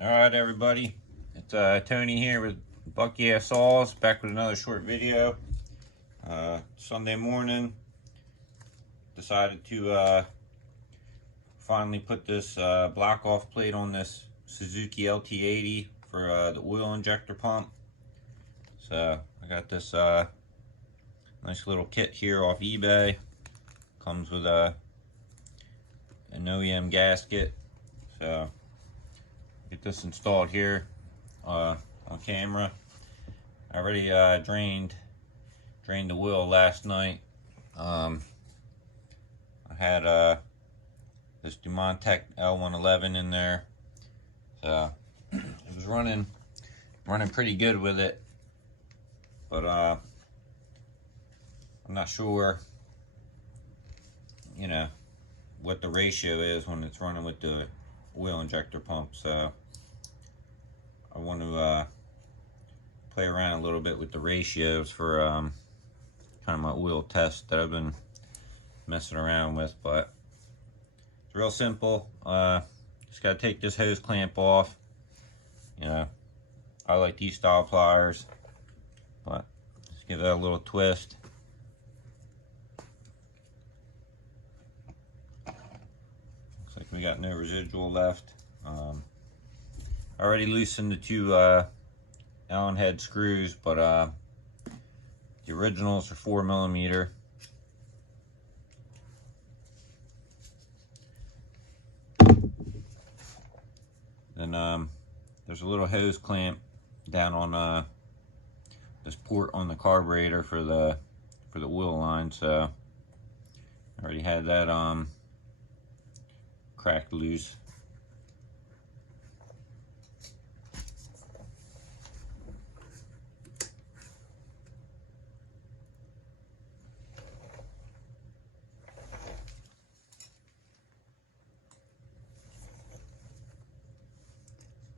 Alright everybody, it's Tony here with Bucky Ass Saws, back with another short video. Sunday morning, decided to finally put this block off plate on this Suzuki Lt80 for the oil injector pump. So I got this nice little kit here off eBay. Comes with an OEM gasket. So get this installed here on camera. I already drained the wheel last night. I had this Dumontech Lt80 in there, so it was running pretty good with it, but I'm not sure, you know, what the ratio is when it's running with the oil injector pump. So I want to play around a little bit with the ratios for kind of my oil test that I've been messing around with. But it's real simple. Just got to take this hose clamp off. You know, I like these style pliers, but just give that a little twist. Looks like we got no residual left. I already loosened the two Allen head screws, but the originals are 4mm. Then there's a little hose clamp down on this port on the carburetor for the oil line. So I already had that cracked loose.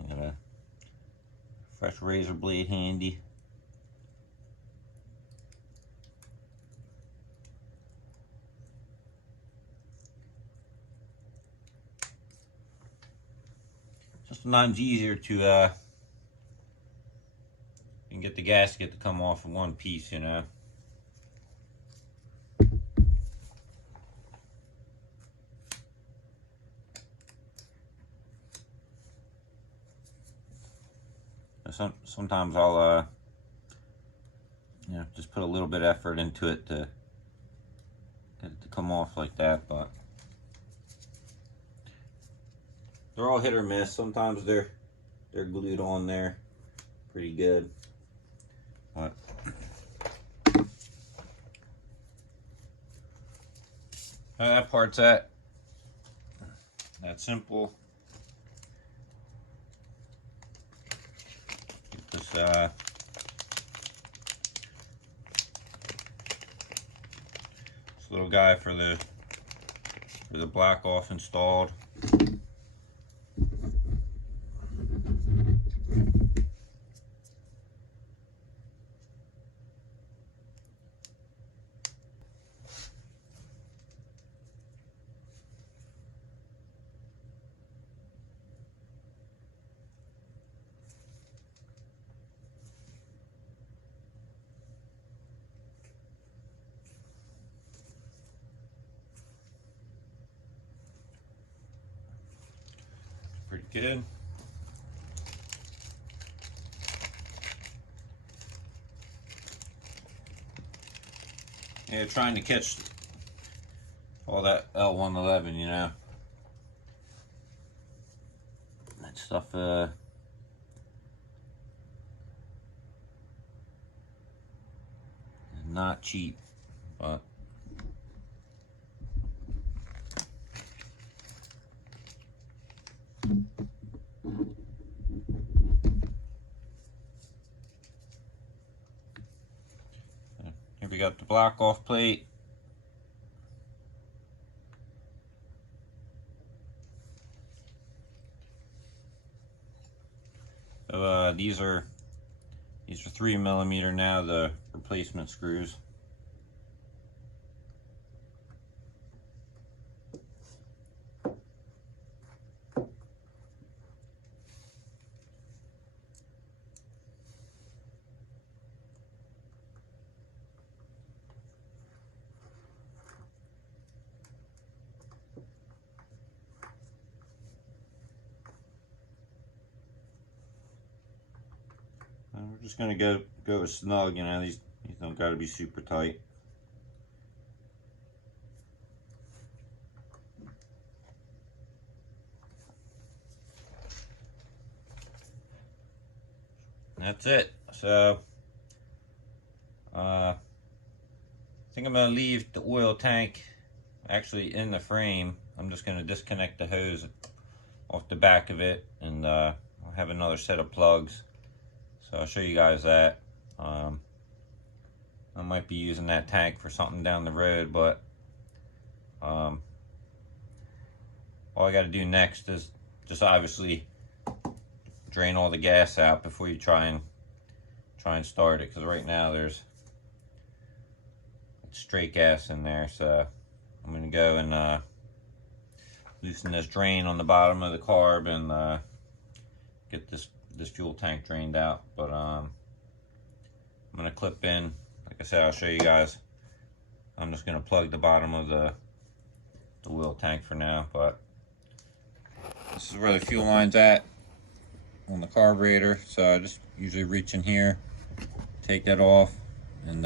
Got a fresh razor blade handy. Sometimes easier to and get the gasket to come off in one piece, you know. Sometimes I'll you know, just put a little bit of effort into it to get it to come off like that, but they're all hit or miss. Sometimes they're glued on there pretty good, but that part's that simple. Get this this little guy for the black off installed. Pretty good. Yeah, trying to catch all that Lt111, you know. That stuff is not cheap, but here we got the block off plate. So these are 3mm now, the replacement screws. we're just gonna go with snug. You know, these don't got to be super tight. That's it. So I think I'm gonna leave the oil tank actually in the frame. I'm just gonna disconnect the hose off the back of it, and I'll have another set of plugs. So I'll show you guys that. I might be using that tank for something down the road, but all I got to do next is just obviously drain all the gas out before you try and start it, because right now there's straight gas in there. So I'm gonna go and loosen this drain on the bottom of the carb and get this fuel tank drained out. But I'm gonna clip in, like I said, I'll show you guys. I'm just gonna plug the bottom of the oil tank for now, but this is where the fuel line's at on the carburetor. So I just usually reach in here, take that off, and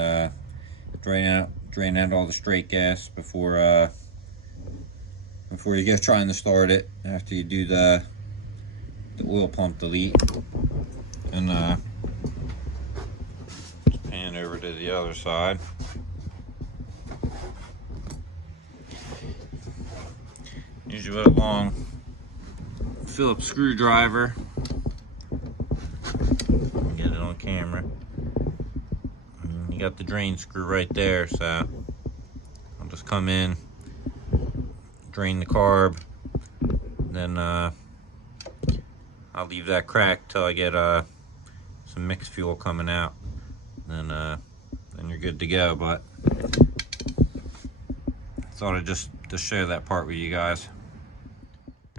drain out all the straight gas before you go trying to start it. After you do the oil pump delete, and just pan over to the other side. Usually with a long Phillips screwdriver. Get it on camera. You got the drain screw right there, so I'll just come in, drain the carb, then I'll leave that cracked till I get some mixed fuel coming out, then you're good to go. But I thought I'd just show that part with you guys.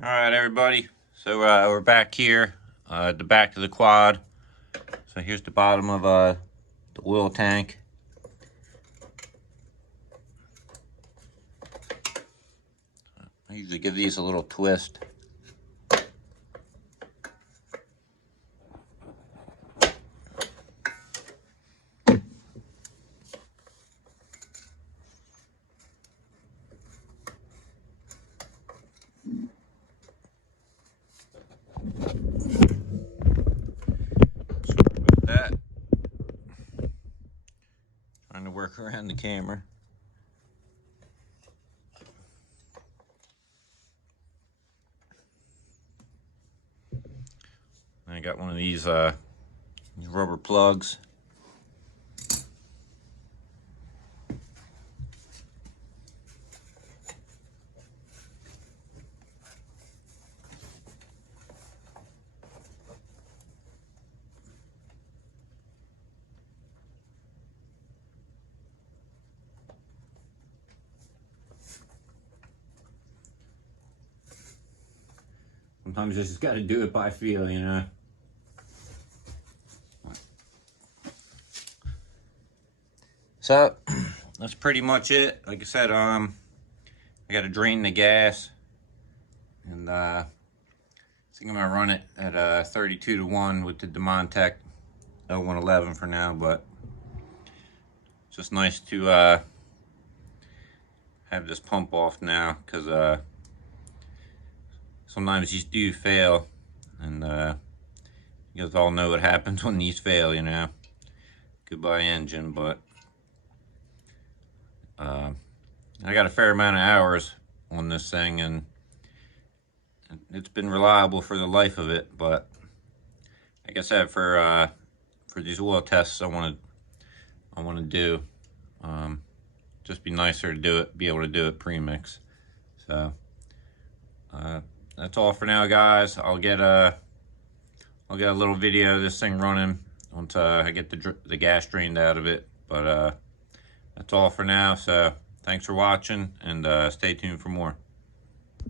All right, everybody, so we're back here at the back of the quad. So here's the bottom of the oil tank. I usually give these a little twist. That. Trying to work around the camera. I got one of these rubber plugs. Sometimes you just got to do it by feel, you know. So that's pretty much it. Like I said, I got to drain the gas, and I think I'm gonna run it at 32-to-1 with the Demontech L111 for now. But it's just nice to have this pump off now, because sometimes these do fail, and you guys all know what happens when these fail, you know. Goodbye engine. But I got a fair amount of hours on this thing, and it's been reliable for the life of it. But like I said, for these oil tests I want to do, just be nicer to do it, be able to do it pre-mix. So that's all for now, guys. I'll get a little video of this thing running once I get the gas drained out of it. But that's all for now. So thanks for watching, and stay tuned for more.